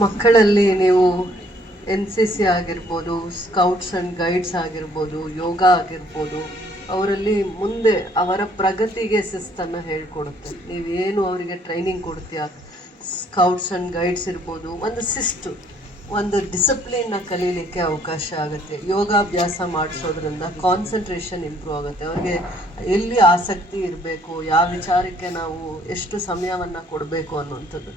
ಮಕ್ಕಳಲ್ಲಿ ನೀವು N C C ಆಗಿರ್ಬೋದು, ಸ್ಕೌಟ್ಸ್ ಆ್ಯಂಡ್ ಗೈಡ್ಸ್ ಆಗಿರ್ಬೋದು, ಯೋಗ ಆಗಿರ್ಬೋದು, ಅವರಲ್ಲಿ ಮುಂದೆ ಅವರ ಪ್ರಗತಿಗೆ ಶಿಸ್ತನ್ನು ಹೇಳ್ಕೊಡುತ್ತೆ. ನೀವೇನು ಅವರಿಗೆ ಟ್ರೈನಿಂಗ್ ಕೊಡ್ತೀಯಾ? ಸ್ಕೌಟ್ಸ್ ಆ್ಯಂಡ್ ಗೈಡ್ಸ್ ಇರ್ಬೋದು, ಒಂದು ಶಿಸ್ತು ಒಂದು ಡಿಸಿಪ್ಲಿನ್ನ ಕಲೀಲಿಕ್ಕೆ ಅವಕಾಶ ಆಗುತ್ತೆ. ಯೋಗಾಭ್ಯಾಸ ಮಾಡಿಸೋದ್ರಿಂದ ಕಾನ್ಸಂಟ್ರೇಷನ್ ಇಂಪ್ರೂವ್ ಆಗುತ್ತೆ. ಅವ್ರಿಗೆ ಎಲ್ಲಿ ಆಸಕ್ತಿ ಇರಬೇಕು, ಯಾವ ವಿಚಾರಕ್ಕೆ ನಾವು ಎಷ್ಟು ಸಮಯವನ್ನು ಕೊಡಬೇಕು ಅನ್ನುವಂಥದ್ದು.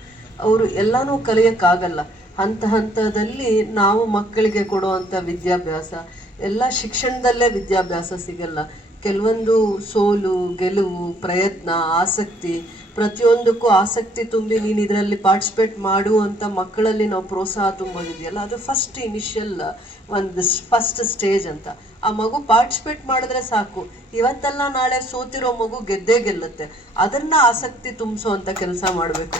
ಅವರು ಎಲ್ಲನೂ ಕಲಿಯೋಕ್ಕಾಗಲ್ಲ. ಹಂತ ಹಂತದಲ್ಲಿ ನಾವು ಮಕ್ಕಳಿಗೆ ಕೊಡುವಂಥ ವಿದ್ಯಾಭ್ಯಾಸ, ಎಲ್ಲ ಶಿಕ್ಷಣದಲ್ಲೇ ವಿದ್ಯಾಭ್ಯಾಸ ಸಿಗಲ್ಲ. ಕೆಲವೊಂದು ಸೋಲು, ಗೆಲುವು, ಪ್ರಯತ್ನ, ಆಸಕ್ತಿ ಪ್ರತಿಯೊಂದಕ್ಕೂ ಆಸಕ್ತಿ ತುಂಬಿ ನೀನು ಇದರಲ್ಲಿ ಪಾರ್ಟಿಸಿಪೇಟ್ ಮಾಡು ಮಕ್ಕಳಲ್ಲಿ ನಾವು ಪ್ರೋತ್ಸಾಹ ತುಂಬೋದಿದೆಯಲ್ಲ? ಅದು ಫಸ್ಟ್ ಇನಿಷಿಯಲ್ ಒಂದು ಫಸ್ಟ್ ಸ್ಟೇಜ್ ಅಂತ. ಆ ಮಗು ಪಾರ್ಟಿಸಿಪೇಟ್ ಮಾಡಿದ್ರೆ ಸಾಕು. ಇವತ್ತಲ್ಲ ನಾಳೆ ಸೋತಿರೋ ಮಗು ಗೆದ್ದೇ ಗೆಲ್ಲುತ್ತೆ. ಅದನ್ನ ಆಸಕ್ತಿ ತುಂಬಿಸೋ ಅಂತ ಕೆಲಸ ಮಾಡಬೇಕು.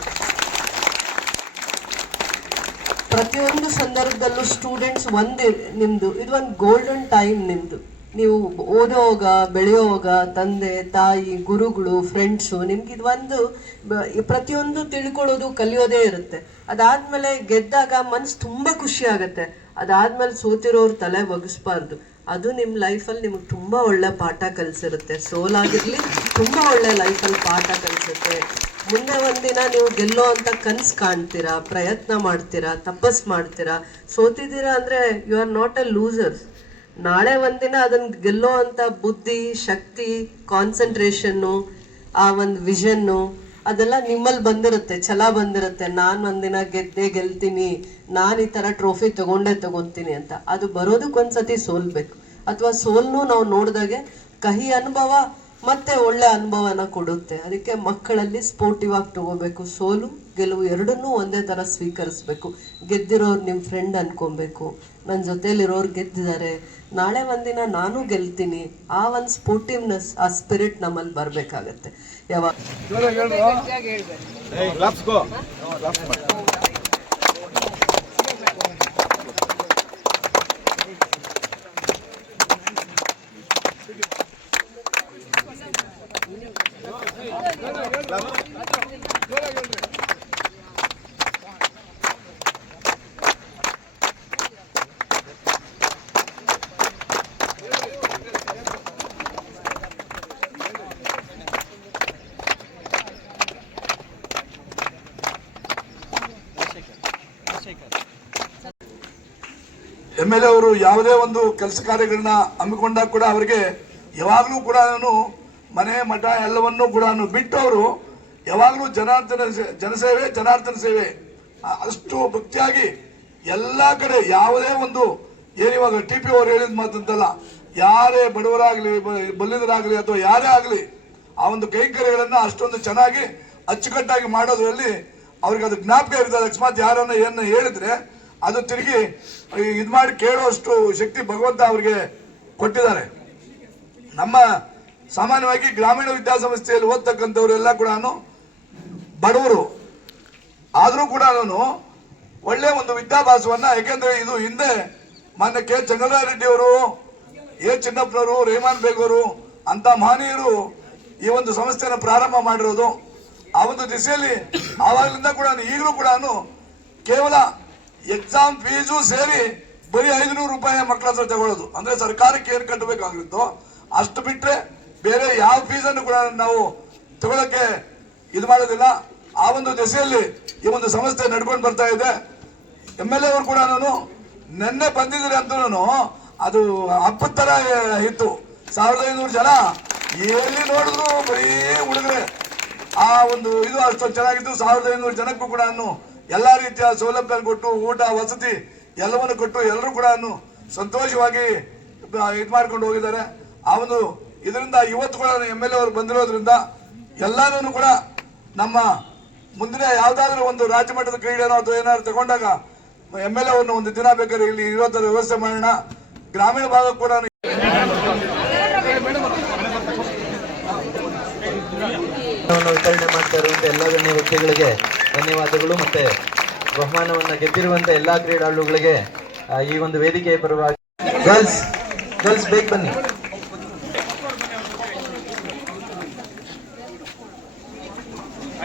ಪ್ರತಿಯೊಂದು ಸಂದರ್ಭದಲ್ಲೂ ಸ್ಟೂಡೆಂಟ್ಸ್ ಒಂದೇ ನಿಮ್ದು. ಇದು ಒಂದು ಗೋಲ್ಡನ್ ಟೈಮ್ ನಿಮ್ದು. ನೀವು ಓದೋವಾಗ, ಬೆಳೆಯೋವಾಗ ತಂದೆ, ತಾಯಿ, ಗುರುಗಳು ಫ್ರೆಂಡ್ಸು ನಿಮ್ಗೆ ಇದು ಒಂದು ಬ- ಪ್ರತಿಯೊಂದು ತಿಳ್ಕೊಳ್ಳೋದು, ಕಲಿಯೋದೇ ಇರುತ್ತೆ. ಅದಾದ್ಮೇಲೆ ಗೆದ್ದಾಗ ಮನ್ಸು ತುಂಬಾ ಖುಷಿ ಆಗುತ್ತೆ. ಅದಾದ್ಮೇಲೆ ಸೋತಿರೋರು ತಲೆ ಒಗಿಸ್ಬಾರ್ದು. ಅದು ನಿಮ್ಮ ಲೈಫಲ್ಲಿ ನಿಮಗೆ ತುಂಬಾ ಒಳ್ಳೆ ಪಾಠ ಕಲಿಸಿರುತ್ತೆ. ಸೋಲಾಗಿರಲಿ ತುಂಬಾ ಒಳ್ಳೆ ಲೈಫಲ್ಲಿ ಪಾಠ ಕಲಿಸುತ್ತೆ ಮುಂದೆ ಒಂದಿನ ನೀವು ಗೆಲ್ಲೋ ಅಂತ ಕನಸು ಕಾಣ್ತೀರಾ, ಪ್ರಯತ್ನ ಮಾಡ್ತೀರಾ, ತಪಸ್ ಮಾಡ್ತೀರಾ, ಸೋತಿದ್ದೀರಾ ಅಂದ್ರೆ you are not a losers ನಾಳೆ ಒಂದಿನ ಅದನ್ನ ಗೆಲ್ಲೋ ಅಂತ ಬುದ್ಧಿ, ಶಕ್ತಿ ಕಾನ್ಸಂಟ್ರೇಷನ್ನು ಆ ಒಂದು ವಿಷನ್ನು ಅದೆಲ್ಲ ನಿಮ್ಮಲ್ಲಿ ಬಂದಿರುತ್ತೆ, ಛಲ ಬಂದಿರುತ್ತೆ. ನಾನು ಒಂದಿನ ಗೆದ್ದೆ ಗೆಲ್ತೀನಿ, ನಾನು ಈ ತರ ಟ್ರೋಫಿ ತಗೊಂಡೇ ತಗೊತೀನಿ ಅಂತ. ಅದು ಬರೋದಕ್ಕೊಂದ್ಸತಿ ಸೋಲ್ಬೇಕು. ಅಥವಾ ಸೋಲ್ನು ನಾವು ನೋಡಿದಾಗೆ ಕಹಿ ಅನುಭವ ಮತ್ತೆ ಒಳ್ಳೆ ಅನುಭವನ ಕೊಡುತ್ತೆ. ಅದಕ್ಕೆ ಮಕ್ಕಳಲ್ಲಿ ಸ್ಪೋರ್ಟಿವ್ ಆಗಿ ತಗೋಬೇಕು. ಸೋಲು ಗೆಲುವು ಎರಡನ್ನೂ ಒಂದೇ ಥರ ಸ್ವೀಕರಿಸ್ಬೇಕು. ಗೆದ್ದಿರೋರು ನಿಮ್ಮ ಫ್ರೆಂಡ್ ಅನ್ಕೊಬೇಕು. ನನ್ನ ಜೊತೆಲಿರೋರು ಗೆದ್ದಿದ್ದಾರೆ ನಾಳೆ ಒಂದಿನ ನಾನು ಗೆಲ್ತೀನಿ. ಆ ಒಂದು ಸ್ಪೋರ್ಟಿವ್ನೆಸ್ ಆ ಸ್ಪಿರಿಟ್ ನಮ್ಮಲ್ಲಿ ಬರಬೇಕಾಗತ್ತೆ. ಯಾವಾಗ ಎಂ ಎಲ್ ಎ ಅವರು ಯಾವುದೇ ಒಂದು ಕೆಲಸ ಕಾರ್ಯಗಳನ್ನ ಹಮ್ಮಿಕೊಂಡಾಗ ಕೂಡ ಅವರಿಗೆ ಯಾವಾಗಲೂ ಕೂಡ ನಾನು ಮನೆ, ಮಠ ಎಲ್ಲವನ್ನೂ ಕೂಡ ಬಿಟ್ಟು ಅವರು ಯಾವಾಗಲೂ ಜನಾರ್ದನ ಜನಸೇವೆ, ಜನಾರ್ದನ ಸೇವೆ. ಅಷ್ಟು ಭಕ್ತಿಯಾಗಿ ಎಲ್ಲ ಕಡೆ ಯಾವುದೇ ಒಂದು ಏನಿವಾಗ ಟಿ ಪಿ ಅವರು ಹೇಳಿದ ಮಾತಂತಲ್ಲ, ಯಾರೇ ಬಡವರಾಗ್ಲಿ ಬಲ್ಲಿದರಾಗಲಿ ಬಲ್ಲಿದರಾಗ್ಲಿ ಅಥವಾ ಯಾರೇ ಆಗಲಿ, ಆ ಒಂದು ಕೈಂಕರ್ಯಗಳನ್ನ ಅಷ್ಟೊಂದು ಚೆನ್ನಾಗಿ ಅಚ್ಚುಕಟ್ಟಾಗಿ ಮಾಡೋದ್ರಲ್ಲಿ ಅವ್ರಿಗೆ ಅದು ಜ್ಞಾಪಕ ಇರ್ತದೆ. ಅಕಸ್ಮಾತ್ ಯಾರನ್ನ ಏನ ಹೇಳಿದ್ರೆ ಅದು ತಿರುಗಿ ಇದು ಮಾಡಿ ಕೇಳುವಷ್ಟು ಶಕ್ತಿ ಭಗವಂತ ಅವ್ರಿಗೆ ಕೊಟ್ಟಿದ್ದಾರೆ. ನಮ್ಮ ಸಾಮಾನ್ಯವಾಗಿ ಗ್ರಾಮೀಣ ವಿದ್ಯಾಸಂಸ್ಥೆಯಲ್ಲಿ ಓದ್ತಕ್ಕಂಥವರೆಲ್ಲ ಕೂಡ ಬಡವರು. ಆದರೂ ಕೂಡ ನಾನು ಒಳ್ಳೆ ಒಂದು ವಿದ್ಯಾಭ್ಯಾಸವನ್ನ ಯಾಕೆಂದ್ರೆ ಇದು ಹಿಂದೆ ಮಾನ್ಯ ಕೆ ಚಂಗರಾರೆಡ್ಡಿ ಅವರು ಎ ಚಿನ್ನಪ್ಪನವರು, ರೇಮಾನ್ ಬೇಗ್ ಅವರು ಅಂತ ಮಹನೀಯರು ಈ ಒಂದು ಸಂಸ್ಥೆಯನ್ನು ಪ್ರಾರಂಭ ಮಾಡಿರೋದು. ಆ ಒಂದು ದಿಸೆಯಲ್ಲಿ ಆವಾಗಲಿಂದ ಕೂಡ ಈಗಲೂ ಕೂಡ ಕೇವಲ ಎಕ್ಸಾಮ್ ಫೀಸು ಸೇರಿ ಬರೀ ಐದುನೂರು ರೂಪಾಯಿ ಮಕ್ಕಳ ಹತ್ರ ತಗೊಳ್ಳೋದು. ಅಂದ್ರೆ ಸರ್ಕಾರಕ್ಕೆ ಏನು ಕಟ್ಟಬೇಕಾಗಿರುತ್ತೋ ಅಷ್ಟು ಬಿಟ್ರೆ ಬೇರೆ ಯಾವ ಫೀಸನ್ನು ಕೂಡ ನಾವು ತಗೊಳಕ್ಕೆ ಇದು ಮಾಡೋದಿಲ್ಲ. ಆ ಒಂದು ದೆಸೆಯಲ್ಲಿ ಈ ಒಂದು ಸಂಸ್ಥೆ ನಡ್ಕೊಂಡು ಬರ್ತಾ ಇದೆ. ಎಂ ಎಲ್ ಎ ಕೂಡ ನಾನು ನಿನ್ನೆ ಬಂದಿದ್ದೀರಿ ಅಂತ ಅದು ಹಬ್ಬದ ತರ ಇತ್ತು. ಸಾವಿರದ ಐನೂರು ಜನ ಎಲ್ಲಿ ನೋಡಿದ್ರು ಬರೀ ಹುಡುಗರೆ ಆ ಒಂದು ಇದು ಅಷ್ಟೊಂದು ಚೆನ್ನಾಗಿತ್ತು. ಸಾವಿರದ ಐನೂರು ಜನಕ್ಕೂ ಕೂಡ ಎಲ್ಲ ರೀತಿಯ ಸೌಲಭ್ಯ ಕೊಟ್ಟು, ಊಟ, ವಸತಿ ಎಲ್ಲವನ್ನು ಕೊಟ್ಟು ಎಲ್ಲರೂ ಕೂಡ ಸಂತೋಷವಾಗಿ ಇದು ಮಾಡ್ಕೊಂಡು ಹೋಗಿದ್ದಾರೆ. ಆ ಒಂದು ಇದರಿಂದ ಇವತ್ತು ಕೂಡ ಎಂ ಎಲ್ ಎ ಅವರು ಬಂದಿರೋದ್ರಿಂದ ಎಲ್ಲಾನು ಕೂಡ ನಮ್ಮ ಮುಂದಿನ ಯಾವ್ದಾದ್ರು ಒಂದು ರಾಜ್ಯ ಮಟ್ಟದ ಕ್ರೀಡೆನೋ ಅಥವಾ ಏನಾದ್ರು ತಗೊಂಡಾಗ ಎಂ ಎಲ್ ಎ ಒಂದು ದಿನ ಬೇಕಾದ್ರೆ ಇಲ್ಲಿ ಇರೋ ತರ ವ್ಯವಸ್ಥೆ ಮಾಡೋಣ. ಗ್ರಾಮೀಣ ಭಾಗ ಕೂಡ ವಿತರಣೆ ಮಾಡ್ತಾ ಇರುವಂತ ಎಲ್ಲ ಗಣ್ಯ ವ್ಯಕ್ತಿಗಳಿಗೆ ಧನ್ಯವಾದಗಳು ಮತ್ತೆ ಬಹುಮಾನವನ್ನು ಗೆದ್ದಿರುವಂತ ಎಲ್ಲಾ ಕ್ರೀಡಾಳುಗಳಿಗೆ ಈ ಒಂದು ವೇದಿಕೆಯ ಪರವಾಗಿ. ಗರ್ಲ್ಸ್ ಗರ್ಲ್ಸ್ ಬೇಕು ಬನ್ನಿ.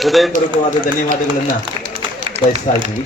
ಹೃದಯಪೂರ್ವಕವಾದ ಧನ್ಯವಾದಗಳನ್ನು ಬಯಸ್ತಾ ಇದ್ದೀವಿ